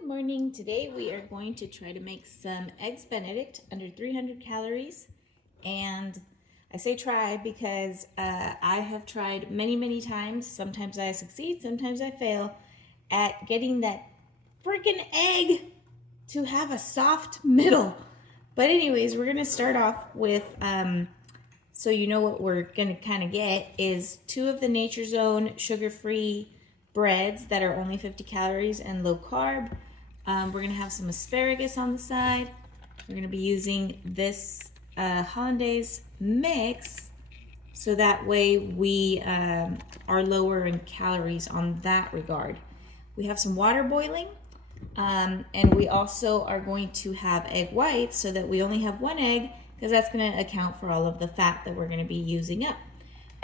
Good morning. Today we are going to try to make some eggs Benedict under 300 calories. And I say try because I have tried many times. Sometimes I succeed, sometimes I fail at getting that freaking egg to have a soft middle. But anyways, we're going to start off with, so you know what we're going to kind of get is 2 of the Nature's Own sugar-free breads that are only 50 calories and low carb. We're going to have some asparagus on the side. We're going to be using this hollandaise mix so that way we are lower in calories on that regard. We have some water boiling, and we also are going to have egg whites so that we only have 1 egg because that's going to account for all of the fat that we're going to be using up.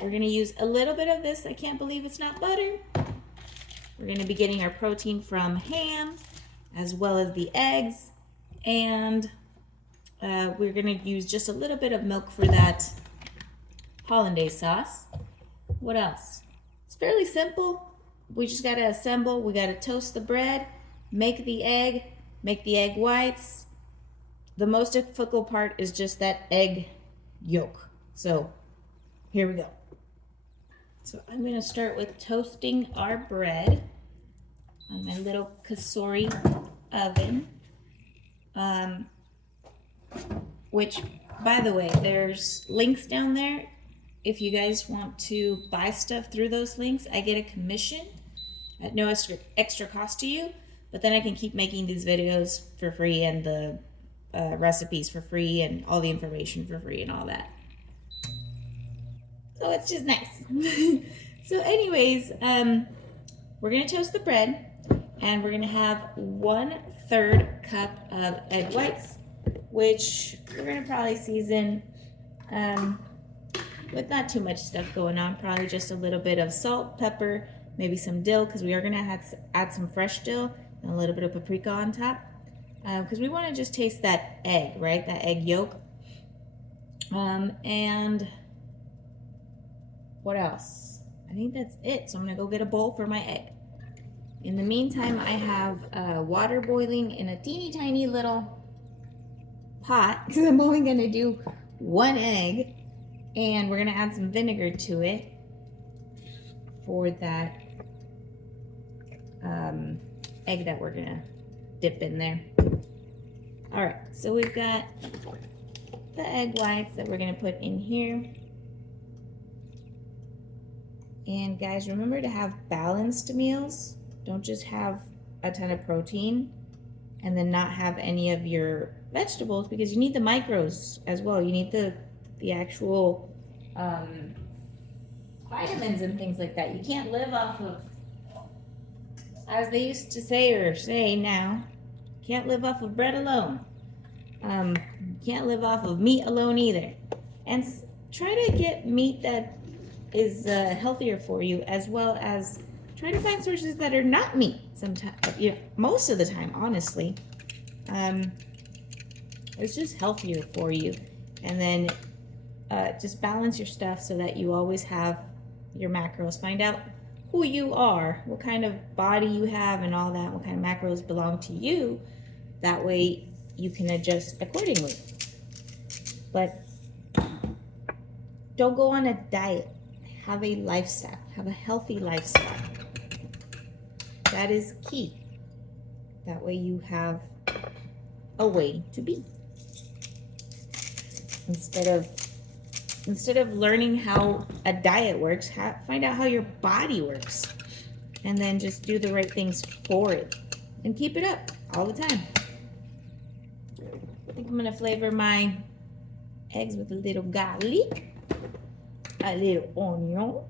We're going to use a little bit of this. I can't believe it's not butter. We're going to be getting our protein from ham as well as the eggs, and we're going to use just a little bit of milk for that hollandaise sauce. What else? It's fairly simple. We just got to assemble. We got to toast the bread, make the egg whites. The most difficult part is just that egg yolk. So here we go. So I'm going to start with toasting our bread on my little Calorie oven, which, by the way, there's links down there. If you guys want to buy stuff through those links, I get a commission at no extra cost to you, but then I can keep making these videos for free and the recipes for free and all the information for free and all that. So it's just nice. So anyways, we're going to toast the bread, and we're going to have 1/3 cup of egg whites, which we're going to probably season with not too much stuff going on. Probably just a little bit of salt, pepper, maybe some dill, because we are going to add some fresh dill and a little bit of paprika on top, because we want to just taste that egg, right? That egg yolk. And what else? I think that's it. So I'm going to go get a bowl for my egg. In the meantime, I have water boiling in a teeny tiny little pot because I'm only going to do 1 egg, and we're going to add some vinegar to it for that egg that we're going to dip in there. All right, so we've got the egg whites that we're going to put in here. And guys, remember to have balanced meals. Don't just have a ton of protein and then not have any of your vegetables, because you need the micros as well. You need the actual vitamins and things like that. You can't live off of, as they used to say, or say now, can't live off of bread alone. Can't live off of meat alone either. And try to get meat that is healthier for you, as well as try to find sources that are not meat. Sometimes, most of the time, honestly, it's just healthier for you. And then just balance your stuff so that you always have your macros. Find out who you are, what kind of body you have, and all that. What kind of macros belong to you. That way, you can adjust accordingly. But don't go on a diet. Have a lifestyle. Have a healthy lifestyle. That is key. That way you have a way to be. Instead of learning how a diet works, find out how your body works. And then just do the right things for it. And keep it up all the time. I think I'm going to flavor my eggs with a little garlic. A little onion,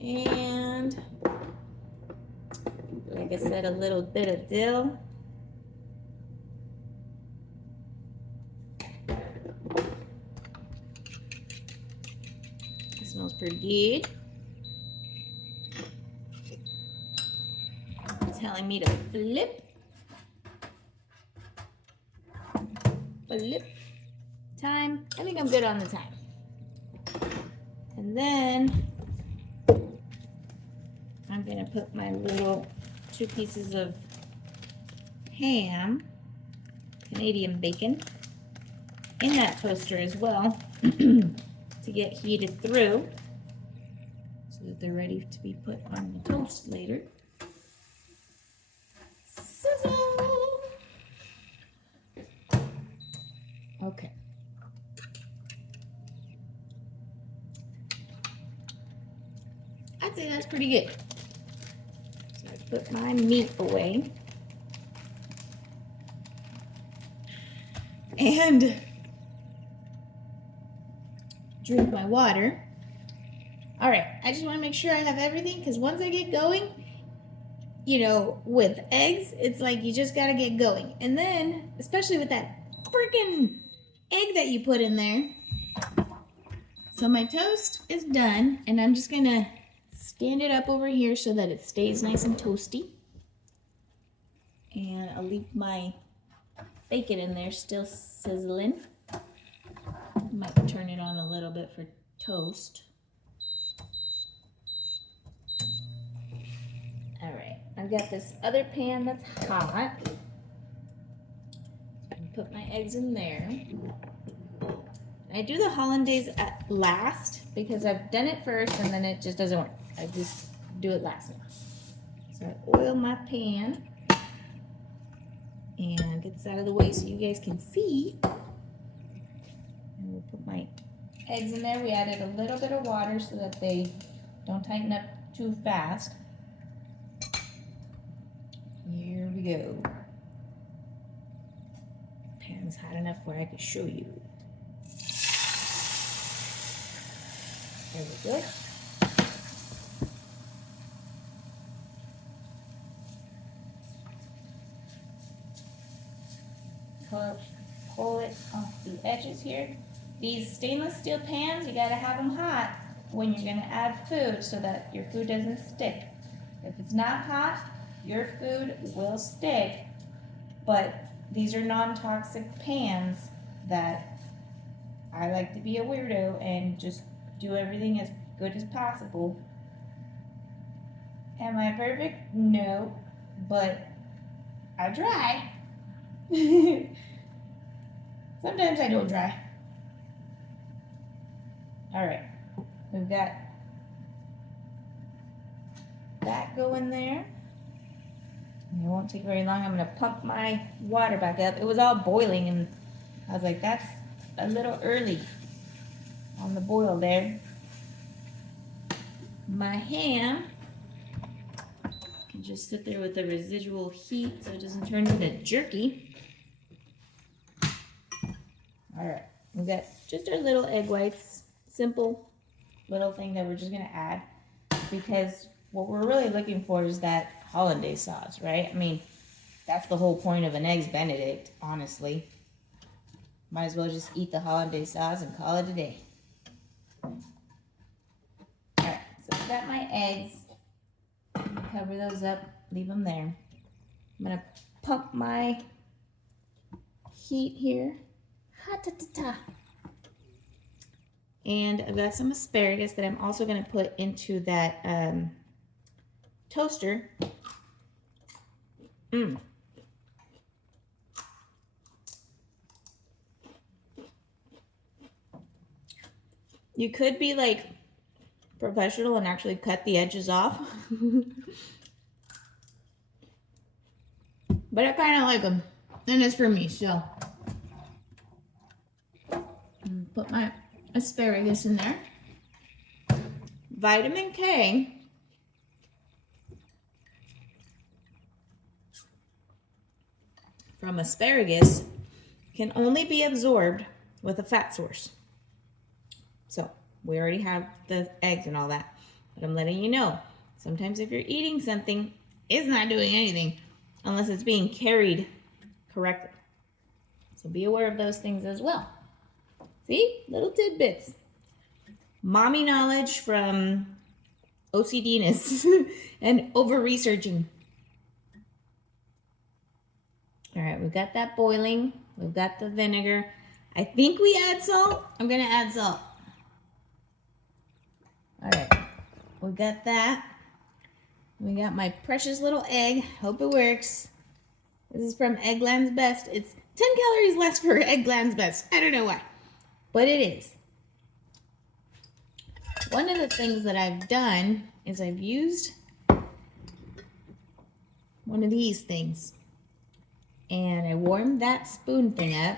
and like I said, a little bit of dill. It smells pretty good. It's telling me to flip. Time. I think I'm good on the time. And then I'm I'm gonna put my little 2 pieces of ham, Canadian bacon, in that toaster as well to get heated through so that they're ready to be put on the toast later. Sizzle! Okay. I'd say that's pretty good. So I put my meat away. And drink my water. All right, I just want to make sure I have everything because once I get going, you know, with eggs, it's like you just got to get going. And then, especially with that freaking egg that you put in there. So my toast is done, and I'm just going to stand it up over here so that it stays nice and toasty. And I'll leave my bacon in there still sizzling. Might turn it on a little bit for toast. All right, I've got this other pan that's hot. Put my eggs in there. I do the hollandaise at last because I've done it first and then it just doesn't work. I just do it last now. So I oil my pan and get this out of the way so you guys can see. And we'll put my eggs in there. We added a little bit of water so that they don't tighten up too fast. Here we go. Pan's hot enough where I can show you. There we go. Pull it off the edges here. These stainless steel pans, you gotta have them hot when you're gonna add food so that your food doesn't stick. If it's not hot, your food will stick, but these are non-toxic pans that I like to be a weirdo and just do everything as good as possible. Am I perfect? No, but I try. Sometimes I don't try. All right, we've got that going there. It won't take very long. I'm gonna pump my water back up. It was all boiling and I was like, that's a little early on the boil there. My ham can just sit there with the residual heat so it doesn't turn into jerky. All right, we've got just our little egg whites, simple little thing that we're just gonna add because what we're really looking for is that hollandaise sauce, right? I mean, that's the whole point of an Eggs Benedict, honestly. Might as well just eat the hollandaise sauce and call it a day. Alright, so I've got my eggs. Cover those up, leave them there. I'm gonna pump my heat here. Ha-ta-ta-ta. And I've got some asparagus that I'm also gonna put into that toaster. You could be like professional and actually cut the edges off. But I kind of like them. And it's for me, so. Put my asparagus in there. Vitamin K from asparagus can only be absorbed with a fat source. So we already have the eggs and all that, but I'm letting you know, sometimes if you're eating something, it's not doing anything unless it's being carried correctly. So be aware of those things as well. See, little tidbits. Mommy knowledge from OCDness and over-researching. All right, we've got that boiling. We've got the vinegar. I think we add salt. I'm gonna add salt. All right, we got that. We got my precious little egg. Hope it works. This is from Eggland's Best. It's 10 calories less for Eggland's Best. I don't know why, but it is. One of the things that I've done is I've used one of these things, and I warmed that spoon thing up,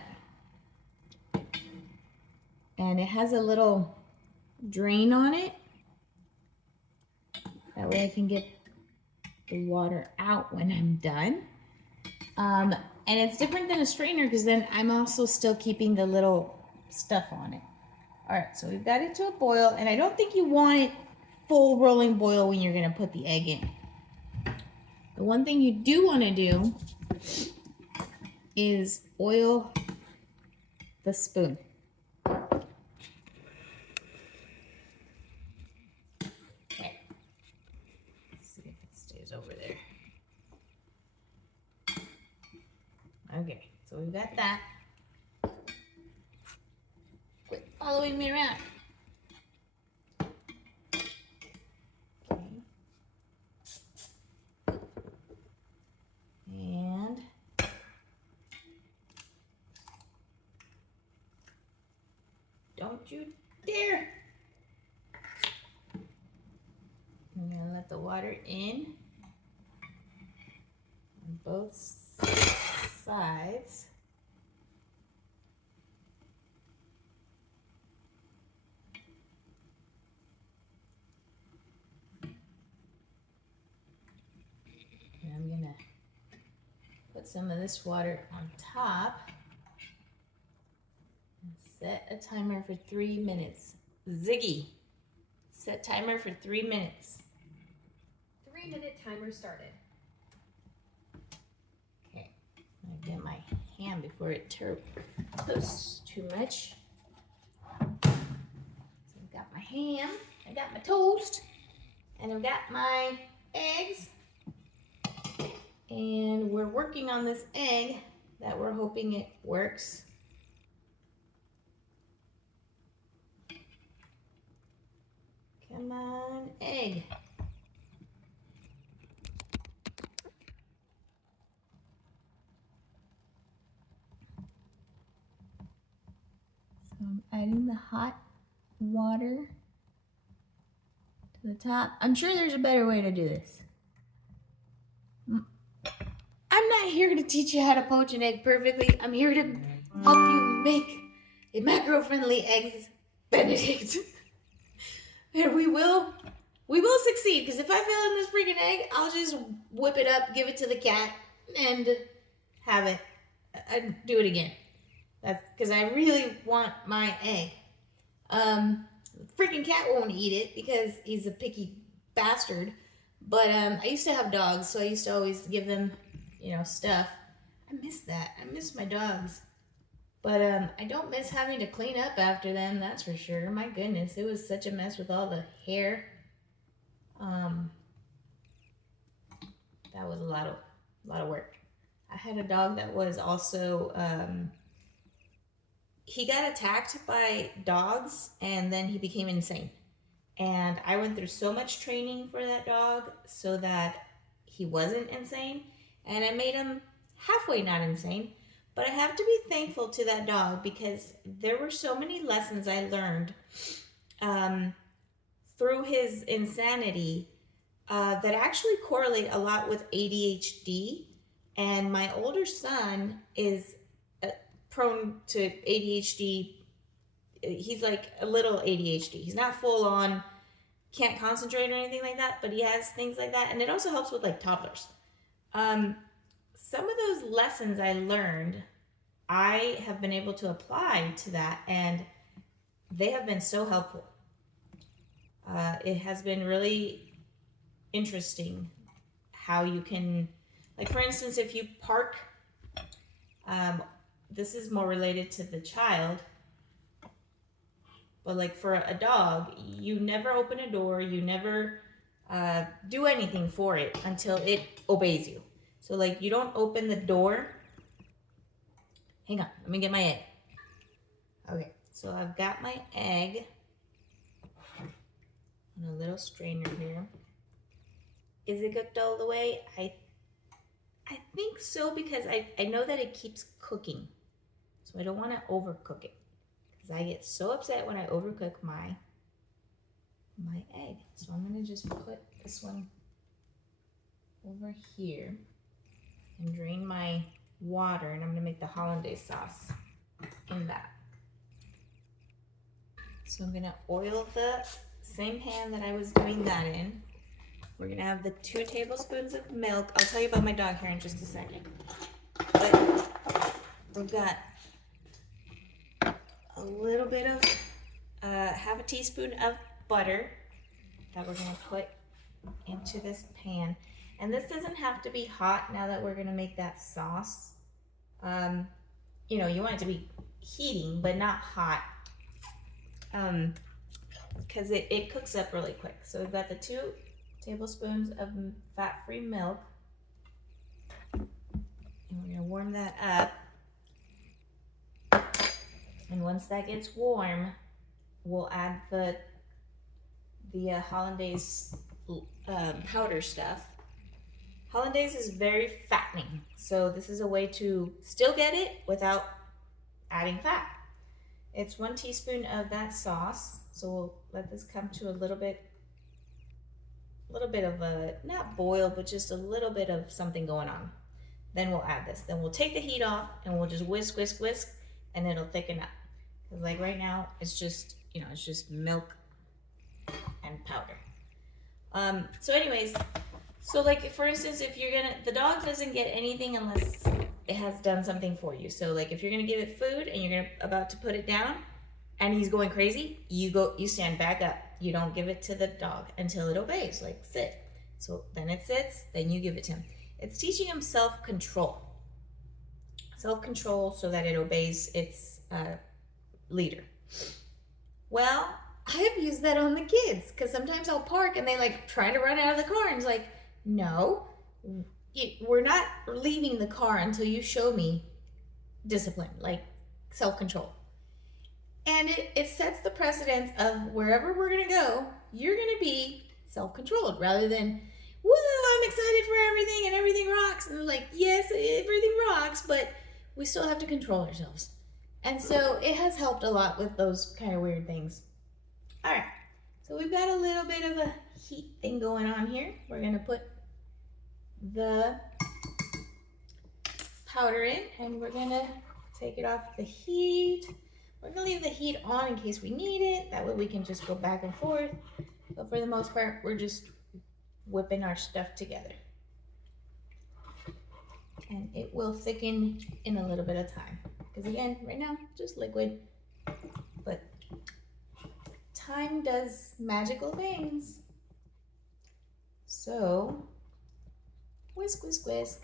and it has a little drain on it. That way I can get the water out when I'm done. And it's different than a strainer because then I'm also still keeping the little stuff on it. All right, so we've got it to a boil, and I don't think you want it full rolling boil when you're gonna put the egg in. The one thing you do want to do is oil the spoon. Okay. Let's see if it stays over there. Okay, so we've got that. Quit following me around. Okay. And don't you dare. I'm gonna let the water in on both sides. And I'm gonna put some of this water on top and set a timer for 3 minutes. Ziggy, set timer for 3 minutes. 3-minute timer started. Okay, I'm gonna get my hand before it toasts too much. So I've got my ham, I got my toast, and I've got my eggs. And we're working on this egg that we're hoping it works. Come on, egg. So I'm adding the hot water to the top. I'm sure there's a better way to do this. I'm not here to teach you how to poach an egg perfectly. I'm here to help you make a macro-friendly eggs Benedict. And we will succeed, because if I fail in this freaking egg, I'll just whip it up, give it to the cat, and have it. I do it again. That's because I really want my egg. The freaking cat won't eat it because he's a picky bastard. But I used to have dogs, so I used to always give them, stuff. I miss that. I miss my dogs. But I don't miss having to clean up after them, that's for sure. My goodness, it was such a mess with all the hair. That was a lot of work. I had a dog that was also he got attacked by dogs, and then he became insane. And I went through so much training for that dog so that he wasn't insane, and I made him halfway not insane. But I have to be thankful to that dog because there were so many lessons I learned through his insanity that actually correlate a lot with ADHD. And my older son is prone to ADHD. He's like a little ADHD. He's not full on, can't concentrate or anything like that, but he has things like that. And it also helps with like toddlers. Some of those lessons I learned, I have been able to apply to that, and they have been so helpful. It has been really interesting how you can, like for instance, if you park, this is more related to the child, but like for a dog, you never open a door, you never do anything for it until it obeys you. So like you don't open the door. Hang on, let me get my egg. Okay, so I've got my egg on a little strainer here. Is it cooked all the way? I think so, because I know that it keeps cooking. So I don't want to overcook it, because I get so upset when I overcook my egg. So I'm going to just put this one over here and drain my water, and I'm going to make the hollandaise sauce in that. So I'm going to oil the same pan that I was doing that in. We're going to have the 2 tablespoons of milk. I'll tell you about my dog hair in just a second. But we've got a little bit of, half a teaspoon of butter that we're going to put into this pan. And this doesn't have to be hot now that we're going to make that sauce. You know, you want it to be heating, but not hot. Because it cooks up really quick. So we've got the 2 tablespoons of fat-free milk. And we're going to warm that up. And once that gets warm, we'll add the hollandaise powder stuff. Hollandaise is very fattening, so this is a way to still get it without adding fat. It's 1 teaspoon of that sauce, so we'll let this come to a little bit of a, not boil, but just a little bit of something going on. Then we'll add this. Then we'll take the heat off and we'll just whisk, whisk, whisk, and it'll thicken up. Because like right now, it's just, you know, it's just milk and powder. So anyways, so like for instance, if you're gonna, the dog doesn't get anything unless it has done something for you. So like if you're gonna give it food and you're about to put it down and he's going crazy, you stand back up. You don't give it to the dog until it obeys, like sit. So then it sits, then you give it to him. It's teaching him self-control. Self-control so that it obeys its leader. Well, I've used that on the kids, because sometimes I'll park and they like try to run out of the car, and it's like, no, we're not leaving the car until you show me discipline, like self-control. And it sets the precedence of wherever we're gonna go, you're gonna be self-controlled rather than, woo, I'm excited for everything and everything rocks. And like, yes, everything rocks, but we still have to control ourselves. And so it has helped a lot with those kind of weird things. All right, so we've got a little bit of a heat thing going on here. We're gonna put the powder in and we're gonna take it off the heat. We're gonna leave the heat on in case we need it. That way we can just go back and forth. But for the most part, we're just whipping our stuff together. And it will thicken in a little bit of time. Because again, right now, just liquid. But time does magical things. So, whisk, whisk, whisk.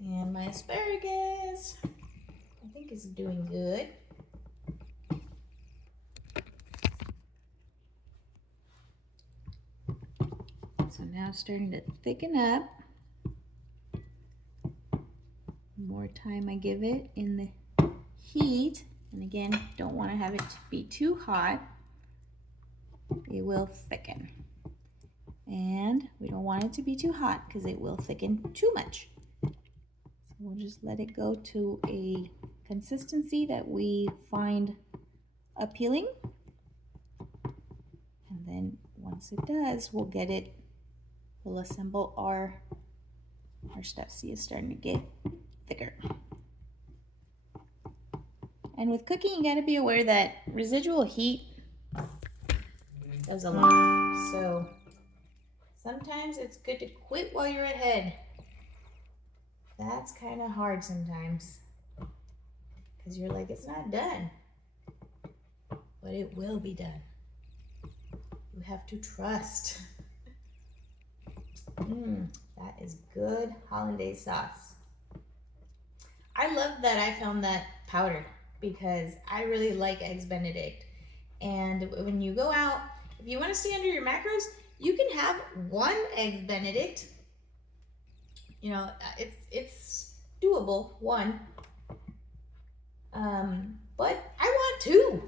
And my asparagus, I think, is doing good. So now it's starting to thicken up. The more time I give it in the heat, and again, don't want to have it to be too hot, it will thicken. And we don't want it to be too hot because it will thicken too much. So we'll just let it go to a consistency that we find appealing. And then once it does, we'll get it, we'll assemble our stuff. See, it's starting to get thicker. And with cooking, you gotta be aware that residual heat does a lot. So sometimes it's good to quit while you're ahead. That's kind of hard sometimes, because you're like, it's not done. But it will be done. You have to trust. That is good hollandaise sauce. I love that I found that powder because I really like Eggs Benedict. And when you go out, if you want to stay under your macros, you can have 1 Eggs Benedict. You know, it's doable, 1. But I want 2.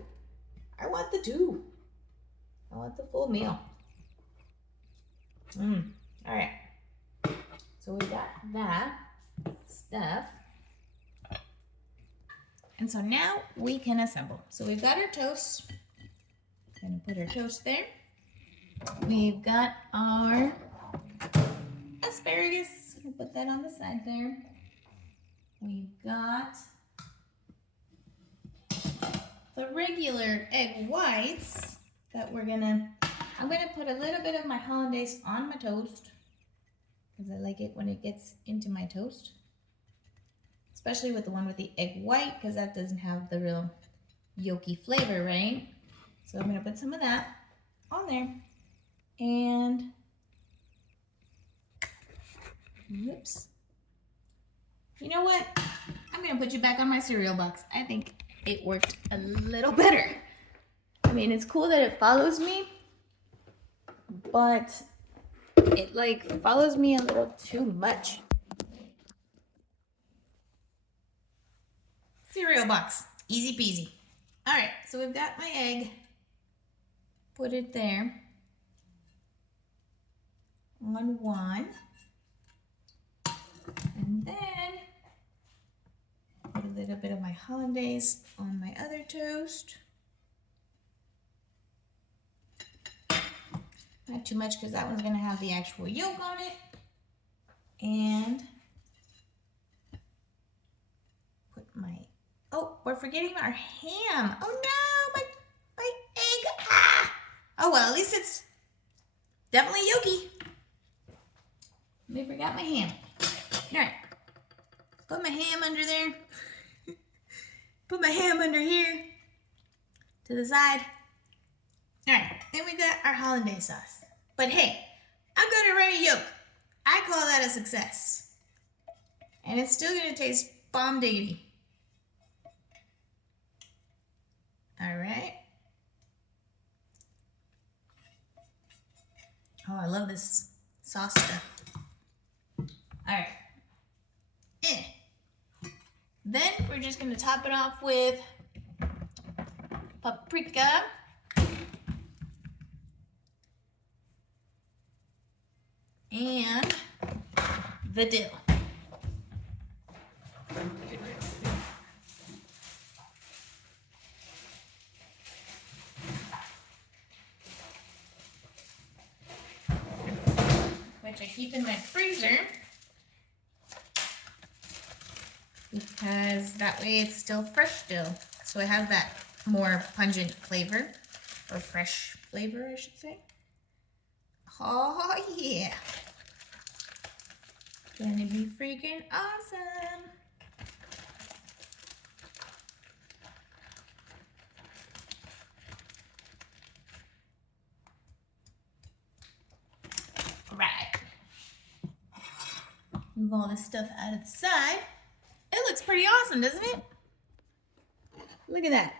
I want the 2. I want the full meal. All right. So we got that stuff. And so now we can assemble. So we've got our toast. Gonna put our toast there. We've got our asparagus. We'll put that on the side there. We've got the regular egg whites that I'm gonna put a little bit of my hollandaise on my toast because I like it when it gets into my toast. Especially with the one with the egg white because that doesn't have the real yolky flavor, right? So I'm gonna put some of that on there. And, whoops. You know what? I'm gonna put you back on my cereal box. I think it worked a little better. I mean, it's cool that it follows me, but it like follows me a little too much. Cereal box, easy peasy. All right, so we've got my egg. Put it there on one. And then put a little bit of my hollandaise on my other toast. Not too much because that one's gonna have the actual yolk on it. And put my, oh, we're forgetting our ham. Oh no, my egg. Ah! Oh well, at least it's definitely yolky. We forgot my ham. All right, put my ham under there. Put my ham under here to the side. All right, then we got our hollandaise sauce. But hey, I've got a runny yolk. I call that a success. And it's still gonna taste bomb diggity. All right. Oh, I love this sauce stuff. All right. Then we're just gonna top it off with paprika. And the dill. Which I keep in my freezer because that way it's still fresh still. So it has that more pungent flavor, or fresh flavor, I should say. Oh yeah. Gonna be freaking awesome. All right. Move all this stuff out of the side. It looks pretty awesome, doesn't it? Look at that.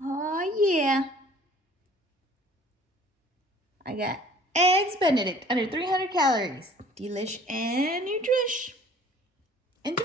Oh yeah. I got eggs Benedict under 300 calories. Delish and nutrish. Enjoy.